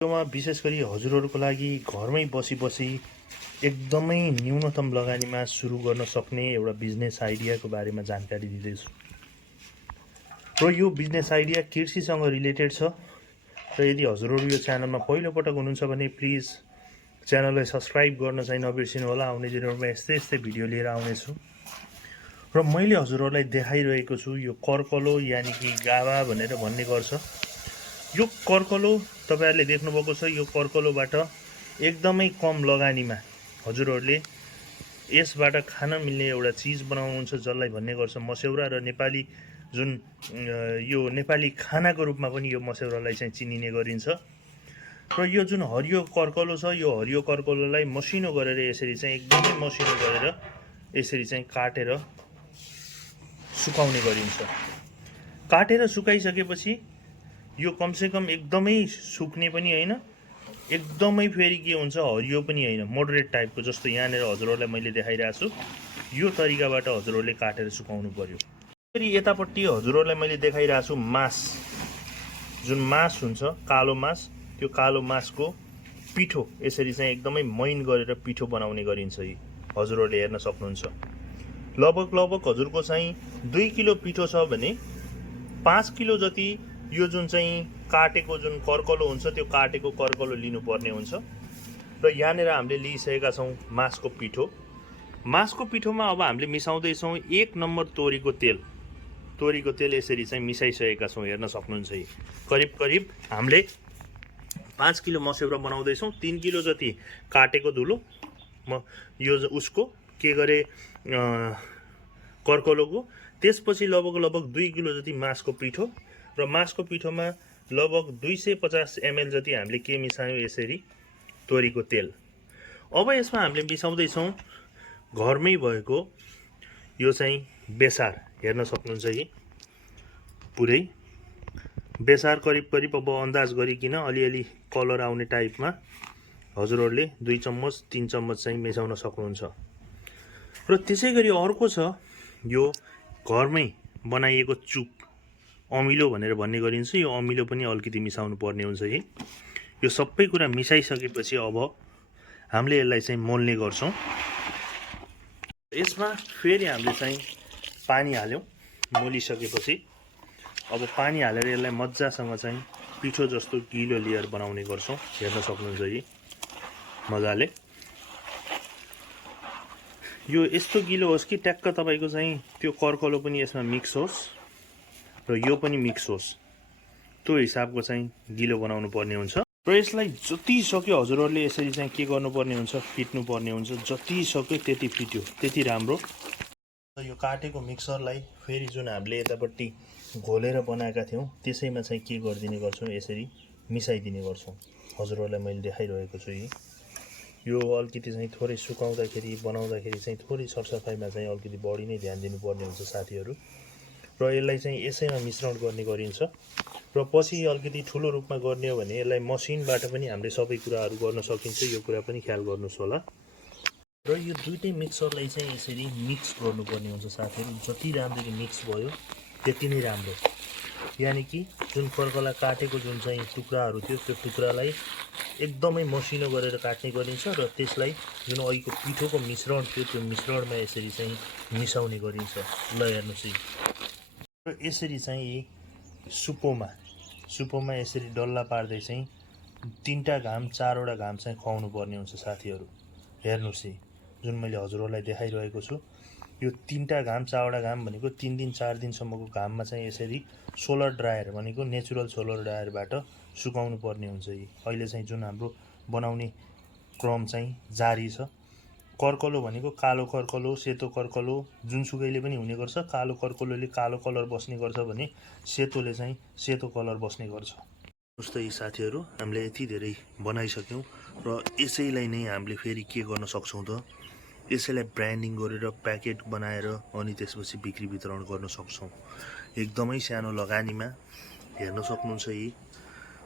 मा विशेष गरी हजुरहरूको लागि घरमै बसी एकदमै न्यूनतम लगानीमा सुरु गर्न सक्ने एउटा बिजनेस आइडियाको बारेमा जानकारी दिँदैछु। र यो बिजनेस आइडिया कृषिसँग रिलेटेड छ। र यदि हजुरहरू यो च्यानलमा पहिलोपटक हुनुहुन्छ भने प्लिज च्यानललाई सब्सक्राइब गर्न चाहिँ नबिर्सिनु होला। आउने दिनहरूमा यस्तै भिडियो लिएर आउनेछु। र मैले हजुरहरूलाई देखाइरहेको छु यो कर्कलो यानि कि गाभा भनेर भन्ने गर्छ। यो कर्कलो तपाईहरुले देख्नुभएको छ। यो कर्कलोबाट एकदमै कम लगानीमा हजुरहरूले यसबाट खान मिल्ने एउटा चीज बनाउनुहुन्छ जसलाई भन्ने गर्छ मसाura। र नेपाली जुन यो नेपाली खानाको रूपमा पनि यो मसाuraलाई चाहिँ चिनिने गरिन्छ। र यो जुन हरियो कर्कलो छ यो हरियो कर्कलोलाई मसिनो गरेर यसरी चाहिँ एकदमै मसिनो गरेर यसरी चाहिँ काटेर सुकाउने गरिन्छ। काटेर सुकाइसकेपछि यो कमसेकम एकदमै सुक्ने पनि हैन, एकदमै फेरि के हुन्छ हरियो पनि हैन, मोडरेट टाइपको जस्तो यहाँनिर हजुरहरूलाई मैले देखाइरहेको छु। यो तरिकाबाट हजुरहरूले काटेर सुकाउनु पर्यो। फेरि यतापट्टि हजुरहरूलाई मैले देखाइरहेको छु मास, जुन मास हुन्छ कालो मास, त्यो कालो मासको पिठो यसरी चाहिँ एकदमै मैन गरेर पिठो बनाउने गरिन्छ। यी हजुरहरूले हेर्न सक्नुहुन्छ। लगभग हजुरको चाहिँ 2 किलो पिठो छ भने 5 किलो जति यो जुन चाहिँ काटेको जुन कर्कलो हुन्छ त्यो काटेको कर्कलो लिनुपर्ने हुन्छ। र यहाँनिर हामीले लिइसकेका छौँ मासको पिठो। मासको पिठोमा अब हामीले मिसाउँदै छौँ 1 नम्बर तोरीको तेल। तोरीको तेल यसरी चाहिँ मिसाइसकेका छौँ, हेर्न सक्नुहुन्छ। करिब हामीले 5 किलो मसाura बनाउँदै छौँ। 3 किलो जति काटेको धुलो म यो उसको के गरे कर्कलोको, त्यसपछि लगभग 2 किलो जति मासको पिठो। र मासको पिठोमा लगभग 250 ml जति हामीले के मिसायौँ यसरी तोरीको तेल। अब यसमा हामीले मिसाउँदै छौँ घरमै भएको यो चाहिँ बेसार, हेर्न सक्नुहुन्छ। यी पुरै बेसार करिब अब अन्दाज गरिकिन अलिअलि कलर आउने टाइपमा हजुरहरूले 2 चम्मच 3 चम्मच चाहिँ मिसाउन सक्नुहुन्छ। र त्यसै गरी अर्को छ यो घरमै बनाइएको चुप, अमिलो भनेर भन्ने गरिन्छ। यो अमिलो पनि अलिकति मिसाउनु पर्ने हुन्छ। यो सबै कुरा मिसाइसकेपछि अब हामीले यसलाई चाहिँ मोल्ने गर्छौँ। यसमा फेरि हामीले चाहिँ पानी हाल्यौँ। मोलिसकेपछि अब पानी हालेर यसलाई मजासँग चाहिँ पिठो जस्तो गिलो लेयर बनाउने गर्छौँ। हेर्न सक्नुहुन्छ। यी मजाले यो यस्तो गिलो होस् कि ट्याक्क तपाईको चाहिँ त्यो कर्कलो पनि यसमा मिक्स होस् र यो पनि मिक्स होस्, त्यो हिसाबको चाहिँ गिलो बनाउनु पर्ने हुन्छ। र यसलाई जति सक्यो हजुरहरूले यसरी चाहिँ के गर्नुपर्ने हुन्छ, फिट्नु पर्ने हुन्छ। जति सक्यो त्यति फिट्यो त्यति राम्रो। यो काटेको मिक्सरलाई फेरि जुन हामीले यतापट्टि घोलेर बनाएका थियौँ त्यसैमा चाहिँ के गरिदिने गर्छौँ, यसरी मिसाइदिने गर्छौँ। हजुरहरूलाई मैले देखाइरहेको छु। यो अलिकति चाहिँ थोरै सुकाउँदाखेरि बनाउँदाखेरि चाहिँ थोरै सरसफाइमा चाहिँ अलिकति बढी नै ध्यान दिनुपर्ने हुन्छ साथीहरू। र यसलाई चाहिँ यसैमा मिश्रण गर्ने गरिन्छ। र पछि अलिकति ठुलो रूपमा गर्ने हो भने यसलाई मसिनबाट पनि हामीले सबै कुराहरू गर्न सकिन्छ। यो कुरा पनि ख्याल गर्नुहोस् होला। र यो दुईटै मिक्सरलाई चाहिँ यसरी मिक्स गर्नुपर्ने हुन्छ साथीहरू। जति राम्ररी मिक्स भयो त्यति नै राम्रो। यानि कि जुन कर्कला काटेको जुन चाहिँ टुक्राहरू थियो त्यो टुक्रालाई एकदमै मसिनो गरेर काट्ने गरिन्छ। र त्यसलाई जुन अहिलेको पिठोको मिश्रण थियो त्यो मिश्रणमा यसरी चाहिँ मिसाउने गरिन्छ। ल हेर्नुहोस्। र यसरी चाहिँ सुपोमा यसरी डल्ला पार्दै चाहिँ 3टा घाम 4वटा घाम चाहिँ खुवाउनु पर्ने हुन्छ साथीहरू। हेर्नुहोस् जुन मैले हजुरहरूलाई देखाइरहेको छु। यो 3टा घाम 4वटा घाम भनेको 3 दिन 4 दिनसम्मको घाममा चाहिँ यसरी सोलर ड्रायर भनेको नेचुरल सोलर ड्रायरबाट सुकाउनु पर्ने हुन्छ। अहिले चाहिँ जुन हाम्रो बनाउने क्रम चाहिँ जारी छ। कर्कलो भनेको कालो कर्कलो, सेतो कर्कलो जुनसुकैले पनि हुने गर्छ। कालो कर्कलोले कालो कलर बस्ने गर्छ भने सेतोले चाहिँ सेतो कलर बस्ने गर्छ। जस्तै साथीहरू हामीले यति धेरै बनाइसक्यौँ र यसैलाई नै हामीले फेरि के गर्न सक्छौँ त, यसैलाई ब्रान्डिङ गरेर प्याकेट बनाएर अनि त्यसपछि बिक्री वितरण गर्न सक्छौँ। एकदमै सानो लगानीमा हेर्न सक्नुहुन्छ। यी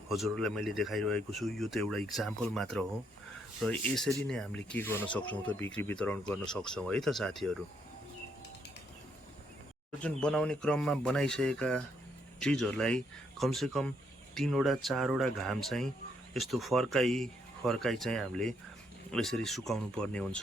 हजुरहरूलाई मैले देखाइरहेको छु। यो त एउटा इक्जाम्पल मात्र हो। र यसरी नै हामीले के गर्न सक्छौँ त, बिक्री वितरण गर्न सक्छौँ है त साथीहरू। जुन बनाउने क्रममा बनाइसकेका चिजहरूलाई कमसेकम 3वटा 4वटा घाम चाहिँ यस्तो फर्काई चाहिँ हामीले यसरी सुकाउनु पर्ने हुन्छ